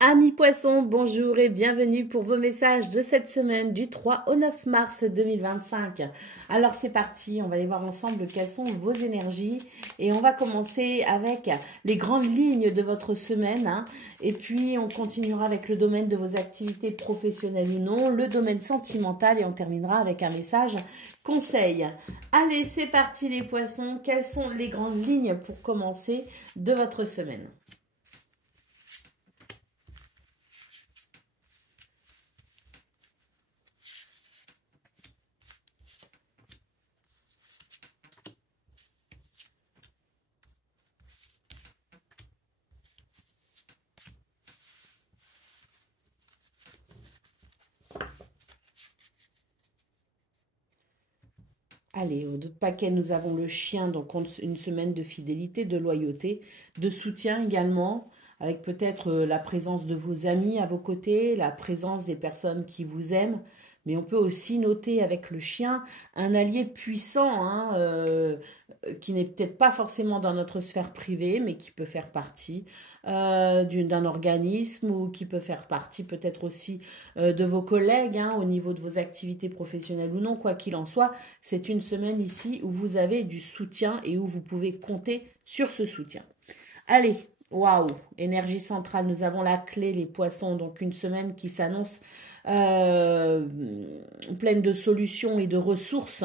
Amis poissons, bonjour et bienvenue pour vos messages de cette semaine du 3 au 9 mars 2025. Alors c'est parti, on va aller voir ensemble quelles sont vos énergies et on va commencer avec les grandes lignes de votre semaine, hein. Et puis on continuera avec le domaine de vos activités professionnelles ou non, le domaine sentimental et on terminera avec un message conseil. Allez, c'est parti les poissons, quelles sont les grandes lignes pour commencer de votre semaine? Allez, au d'autres paquet, nous avons le chien, donc une semaine de fidélité, de loyauté, de soutien également, avec peut-être la présence de vos amis à vos côtés, la présence des personnes qui vous aiment. Mais on peut aussi noter avec le chien un allié puissant, hein, qui n'est peut-être pas forcément dans notre sphère privée, mais qui peut faire partie d'un organisme ou qui peut faire partie peut-être aussi de vos collègues, hein, au niveau de vos activités professionnelles ou non, quoi qu'il en soit. C'est une semaine ici où vous avez du soutien et où vous pouvez compter sur ce soutien. Allez, waouh, énergie centrale, nous avons la clé, les poissons, donc une semaine qui s'annonce euh, pleine de solutions et de ressources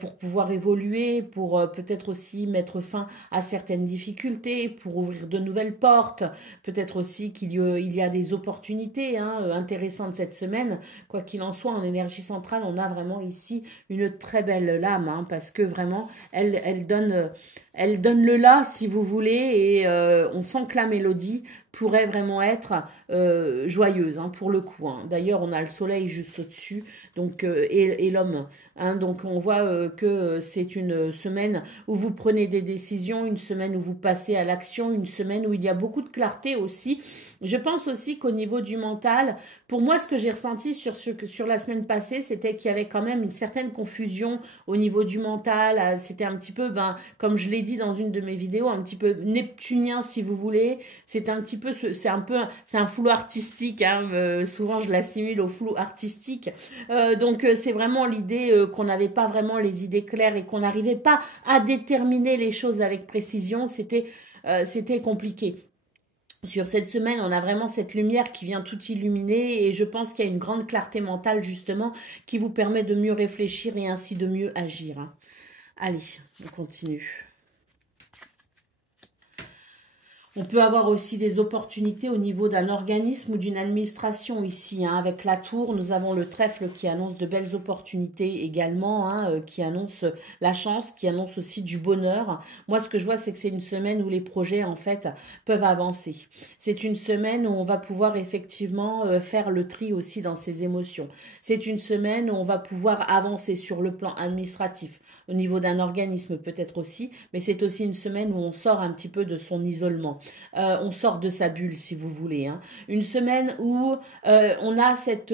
pour pouvoir évoluer, pour peut-être aussi mettre fin à certaines difficultés, pour ouvrir de nouvelles portes, peut-être aussi il y a des opportunités, hein, intéressantes cette semaine. Quoi qu'il en soit, en énergie centrale, on a vraiment ici une très belle lame, hein, parce que vraiment, elle donne le là, si vous voulez, et on sent que la mélodie pourrait vraiment être joyeuse, hein, pour le coup, hein. D'ailleurs, on a le soleil juste au-dessus, donc et l'homme, hein. Donc on voit que c'est une semaine où vous prenez des décisions, une semaine où vous passez à l'action, une semaine où il y a beaucoup de clarté aussi. Je pense aussi qu'au niveau du mental, pour moi, ce que j'ai ressenti sur la semaine passée, c'était qu'il y avait quand même une certaine confusion au niveau du mental. C'était un petit peu, ben, comme je l'ai dit dans une de mes vidéos, un petit peu neptunien, si vous voulez. C'est un petit peu, c'est un flou artistique, hein, souvent je l'assimile au flou artistique. Donc c'est vraiment l'idée qu'on n'avait pas vraiment les idées claires et qu'on n'arrivait pas à déterminer les choses avec précision. C'était compliqué. Sur cette semaine, on a vraiment cette lumière qui vient tout illuminer et je pense qu'il y a une grande clarté mentale justement qui vous permet de mieux réfléchir et ainsi de mieux agir, hein. Allez, on continue. On peut avoir aussi des opportunités au niveau d'un organisme ou d'une administration ici, hein. Avec la tour, nous avons le trèfle qui annonce de belles opportunités également, hein, qui annonce la chance, qui annonce aussi du bonheur. Moi, ce que je vois, c'est que c'est une semaine où les projets, en fait, peuvent avancer. C'est une semaine où on va pouvoir effectivement faire le tri aussi dans ses émotions. C'est une semaine où on va pouvoir avancer sur le plan administratif, au niveau d'un organisme peut-être aussi, mais c'est aussi une semaine où on sort un petit peu de son isolement. On sort de sa bulle, si vous voulez, hein. Une semaine où on a cette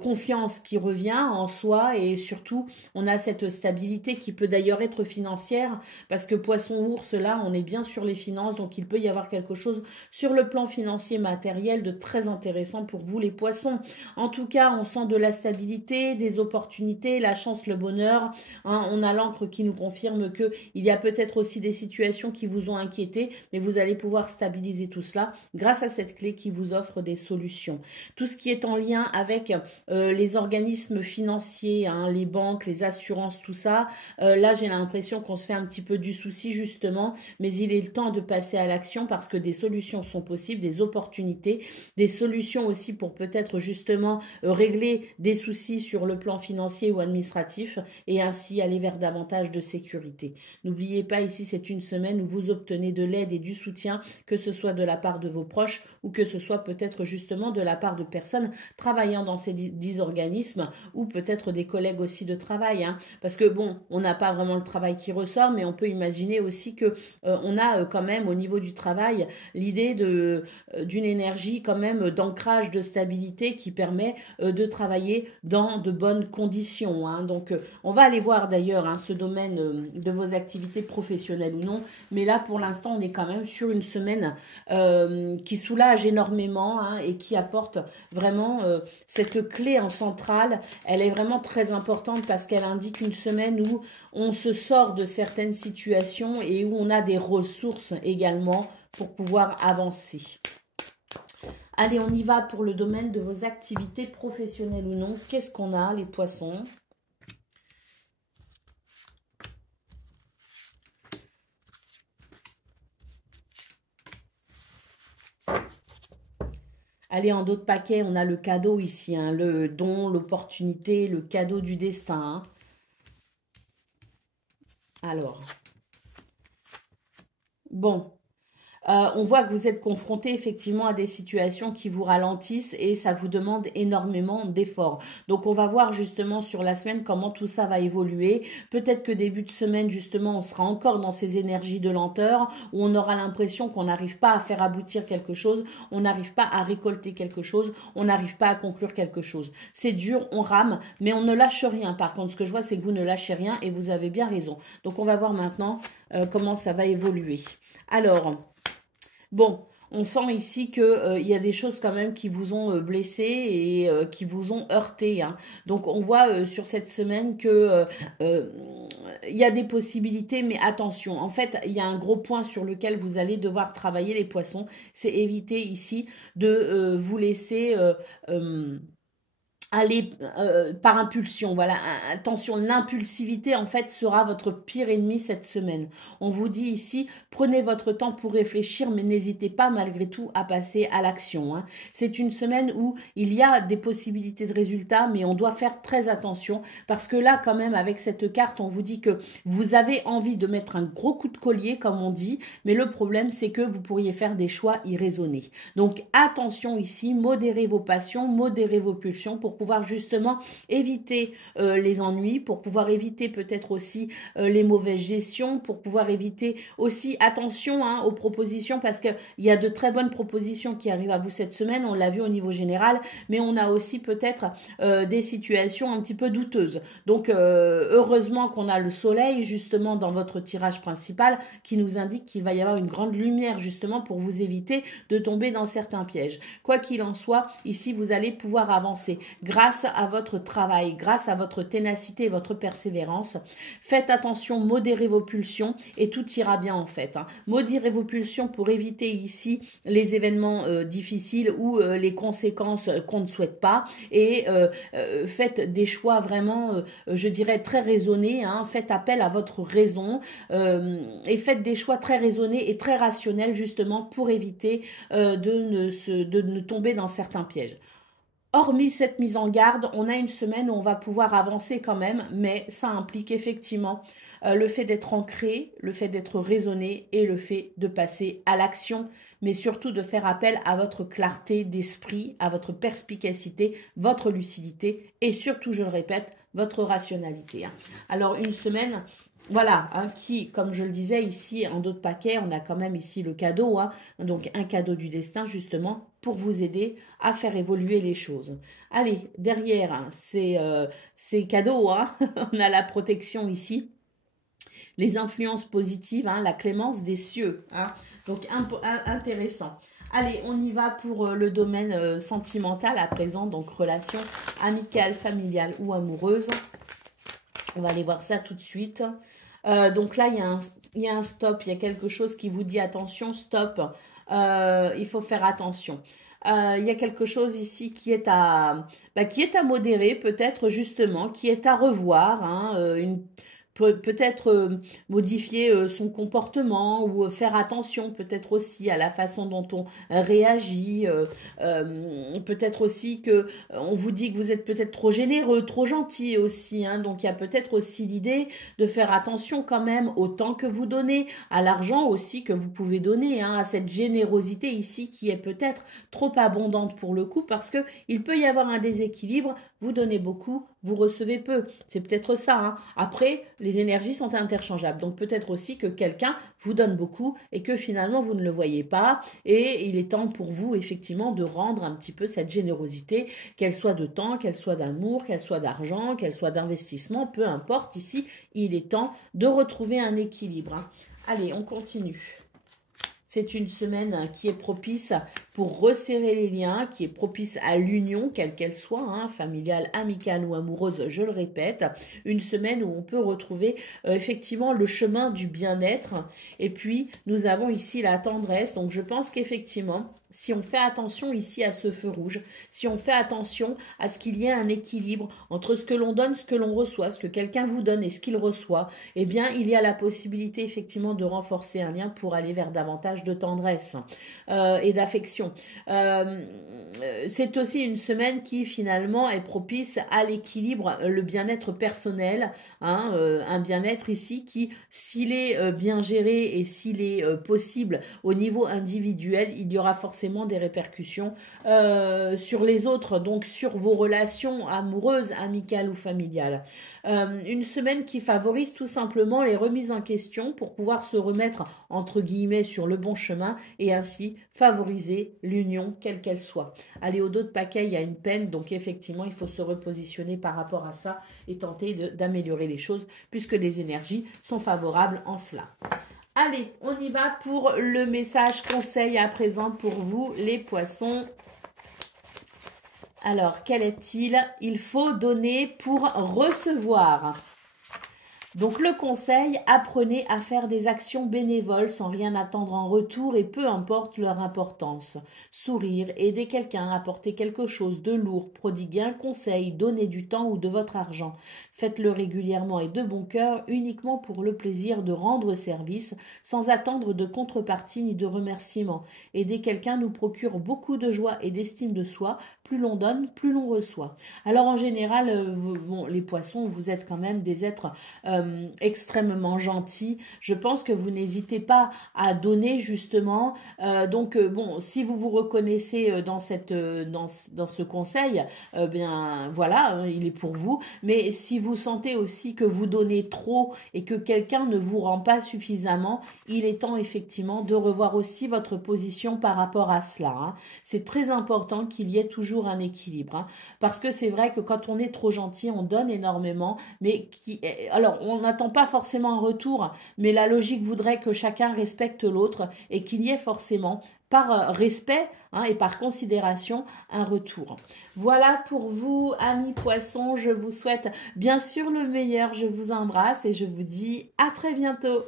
confiance qui revient en soi et surtout, on a cette stabilité qui peut d'ailleurs être financière parce que poisson-ours, là, on est bien sur les finances, donc il peut y avoir quelque chose sur le plan financier matériel de très intéressant pour vous, les poissons. En tout cas, on sent de la stabilité, des opportunités, la chance, le bonheur, hein. On a l'encre qui nous confirme que il y a peut-être aussi des situations qui vous ont inquiété, mais vous allez pouvoir stabiliser tout cela grâce à cette clé qui vous offre des solutions. Tout ce qui est en lien avec les organismes financiers, hein, les banques, les assurances, tout ça, là j'ai l'impression qu'on se fait un petit peu du souci justement, mais il est le temps de passer à l'action parce que des solutions sont possibles, des opportunités, des solutions aussi pour peut-être justement régler des soucis sur le plan financier ou administratif et ainsi aller vers davantage de sécurité. N'oubliez pas, ici c'est une semaine où vous obtenez de l'aide et du soutien, que ce soit de la part de vos proches ou que ce soit peut-être justement de la part de personnes travaillant dans ces 10 organismes ou peut-être des collègues aussi de travail, hein. Parce que bon, on n'a pas vraiment le travail qui ressort, mais on peut imaginer aussi que on a quand même au niveau du travail l'idée d'une énergie quand même d'ancrage, de stabilité qui permet de travailler dans de bonnes conditions, hein. Donc on va aller voir d'ailleurs, hein, ce domaine de vos activités professionnelles ou non, mais là pour l'instant on est quand même sur une semaine qui soulage énormément hein, et qui apporte vraiment cette clé en centrale. Elle est vraiment très importante parce qu'elle indique une semaine où on se sort de certaines situations et où on a des ressources également pour pouvoir avancer. Allez, on y va pour le domaine de vos activités professionnelles ou non. Qu'est-ce qu'on a, les poissons ? Allez, en d'autres paquets, on a le cadeau ici, hein, le don, l'opportunité, le cadeau du destin. Hein. Alors, bon. On voit que vous êtes confronté effectivement à des situations qui vous ralentissent et ça vous demande énormément d'efforts. Donc, on va voir justement sur la semaine comment tout ça va évoluer. Peut-être que début de semaine, justement, on sera encore dans ces énergies de lenteur où on aura l'impression qu'on n'arrive pas à faire aboutir quelque chose, on n'arrive pas à récolter quelque chose, on n'arrive pas à conclure quelque chose. C'est dur, on rame, mais on ne lâche rien. Par contre, ce que je vois, c'est que vous ne lâchez rien et vous avez bien raison. Donc, on va voir maintenant comment ça va évoluer. Alors... Bon, on sent ici qu'il y a des choses quand même qui vous ont blessé et qui vous ont heurté. Hein. Donc, on voit sur cette semaine que il y a des possibilités, mais attention. En fait, il y a un gros point sur lequel vous allez devoir travailler les poissons. C'est éviter ici de vous laisser... aller par impulsion, voilà, attention, l'impulsivité en fait sera votre pire ennemi cette semaine. On vous dit ici, prenez votre temps pour réfléchir, mais n'hésitez pas malgré tout à passer à l'action. Hein. C'est une semaine où il y a des possibilités de résultats, mais on doit faire très attention, parce que là quand même avec cette carte, on vous dit que vous avez envie de mettre un gros coup de collier, comme on dit, mais le problème c'est que vous pourriez faire des choix irraisonnés. Donc attention ici, modérez vos passions, modérez vos pulsions pour pouvoir justement éviter les ennuis, pour pouvoir éviter peut-être aussi les mauvaises gestions, pour pouvoir éviter aussi, attention hein, aux propositions, parce qu'il y a de très bonnes propositions qui arrivent à vous cette semaine, on l'a vu au niveau général, mais on a aussi peut-être des situations un petit peu douteuses. Donc heureusement qu'on a le soleil justement dans votre tirage principal qui nous indique qu'il va y avoir une grande lumière justement pour vous éviter de tomber dans certains pièges. Quoi qu'il en soit, ici vous allez pouvoir avancer grâce à votre travail, grâce à votre ténacité et votre persévérance. Faites attention, modérez vos pulsions et tout ira bien en fait. Hein. Modérez vos pulsions pour éviter ici les événements difficiles ou les conséquences qu'on ne souhaite pas et faites des choix vraiment, je dirais, très raisonnés. Hein. Faites appel à votre raison et faites des choix très raisonnés et très rationnels justement pour éviter de ne tomber dans certains pièges. Hormis cette mise en garde, on a une semaine où on va pouvoir avancer quand même, mais ça implique effectivement le fait d'être ancré, le fait d'être raisonné et le fait de passer à l'action, mais surtout de faire appel à votre clarté d'esprit, à votre perspicacité, votre lucidité et surtout, je le répète, votre rationalité. Alors, une semaine... Voilà, hein, qui, comme je le disais ici, en d'autres paquets, on a quand même ici le cadeau, hein, donc un cadeau du destin justement pour vous aider à faire évoluer les choses. Allez, derrière, hein, c'est cadeau, hein, on a la protection ici, les influences positives, hein, la clémence des cieux, hein, donc intéressant. Allez, on y va pour le domaine sentimental à présent, donc relation amicale, familiale ou amoureuse. On va aller voir ça tout de suite. Donc là, il y a un stop, il y a quelque chose qui vous dit attention, stop, il faut faire attention. Il y a quelque chose ici qui est à modérer, peut-être justement, qui est à revoir, hein, peut-être modifier son comportement ou faire attention peut-être aussi à la façon dont on réagit, peut-être aussi que on vous dit que vous êtes peut-être trop généreux, trop gentil aussi, hein, donc il y a peut-être aussi l'idée de faire attention quand même au temps que vous donnez, à l'argent aussi que vous pouvez donner, hein, à cette générosité ici qui est peut-être trop abondante pour le coup parce que il peut y avoir un déséquilibre, vous donnez beaucoup, vous recevez peu, c'est peut-être ça, hein. Après, les énergies sont interchangeables. Donc peut-être aussi que quelqu'un vous donne beaucoup et que finalement vous ne le voyez pas. Et il est temps pour vous effectivement de rendre un petit peu cette générosité, qu'elle soit de temps, qu'elle soit d'amour, qu'elle soit d'argent, qu'elle soit d'investissement, peu importe. Ici, il est temps de retrouver un équilibre. Hein. Allez, on continue. C'est une semaine qui est propice pour resserrer les liens, qui est propice à l'union, quelle qu'elle soit, hein, familiale, amicale ou amoureuse, je le répète. Une semaine où on peut retrouver effectivement le chemin du bien-être. Et puis, nous avons ici la tendresse. Donc, je pense qu'effectivement, si on fait attention ici à ce feu rouge, si on fait attention à ce qu'il y ait un équilibre entre ce que l'on donne, ce que l'on reçoit, ce que quelqu'un vous donne et ce qu'il reçoit, eh bien, il y a la possibilité effectivement de renforcer un lien pour aller vers davantage de tendresse et d'affection. C'est aussi une semaine qui finalement est propice à l'équilibre, le bien-être personnel, hein, un bien-être ici qui, s'il est bien géré et s'il est possible au niveau individuel, il y aura forcément des répercussions sur les autres, donc sur vos relations amoureuses, amicales ou familiales. Une semaine qui favorise tout simplement les remises en question pour pouvoir se remettre entre guillemets sur le bon chemin et ainsi favoriser l'union quelle qu'elle soit. Aller au dos de paquet, il y a une peine, donc effectivement il faut se repositionner par rapport à ça et tenter d'améliorer les choses puisque les énergies sont favorables en cela. Allez, on y va pour le message conseil à présent pour vous les poissons. Alors, quel est-il? Il faut donner pour recevoir. Donc le conseil, apprenez à faire des actions bénévoles sans rien attendre en retour et peu importe leur importance. Sourire, aider quelqu'un, apporter quelque chose de lourd, prodiguer un conseil, donner du temps ou de votre argent. Faites-le régulièrement et de bon cœur, uniquement pour le plaisir de rendre service, sans attendre de contrepartie ni de remerciement. Aider quelqu'un nous procure beaucoup de joie et d'estime de soi. Plus l'on donne, plus l'on reçoit. Alors en général, bon, les poissons, vous êtes quand même des êtres extrêmement gentils. Je pense que vous n'hésitez pas à donner justement. Bon, si vous vous reconnaissez dans ce conseil, bien voilà, il est pour vous. Mais si vous sentez aussi que vous donnez trop et que quelqu'un ne vous rend pas suffisamment, il est temps effectivement de revoir aussi votre position par rapport à cela. Hein. C'est très important qu'il y ait toujours un équilibre. Hein, parce que c'est vrai que quand on est trop gentil, on donne énormément, mais alors on n'attend pas forcément un retour, mais la logique voudrait que chacun respecte l'autre et qu'il y ait forcément par respect et par considération un retour. Voilà pour vous, amis poissons. Je vous souhaite bien sûr le meilleur. Je vous embrasse et je vous dis à très bientôt.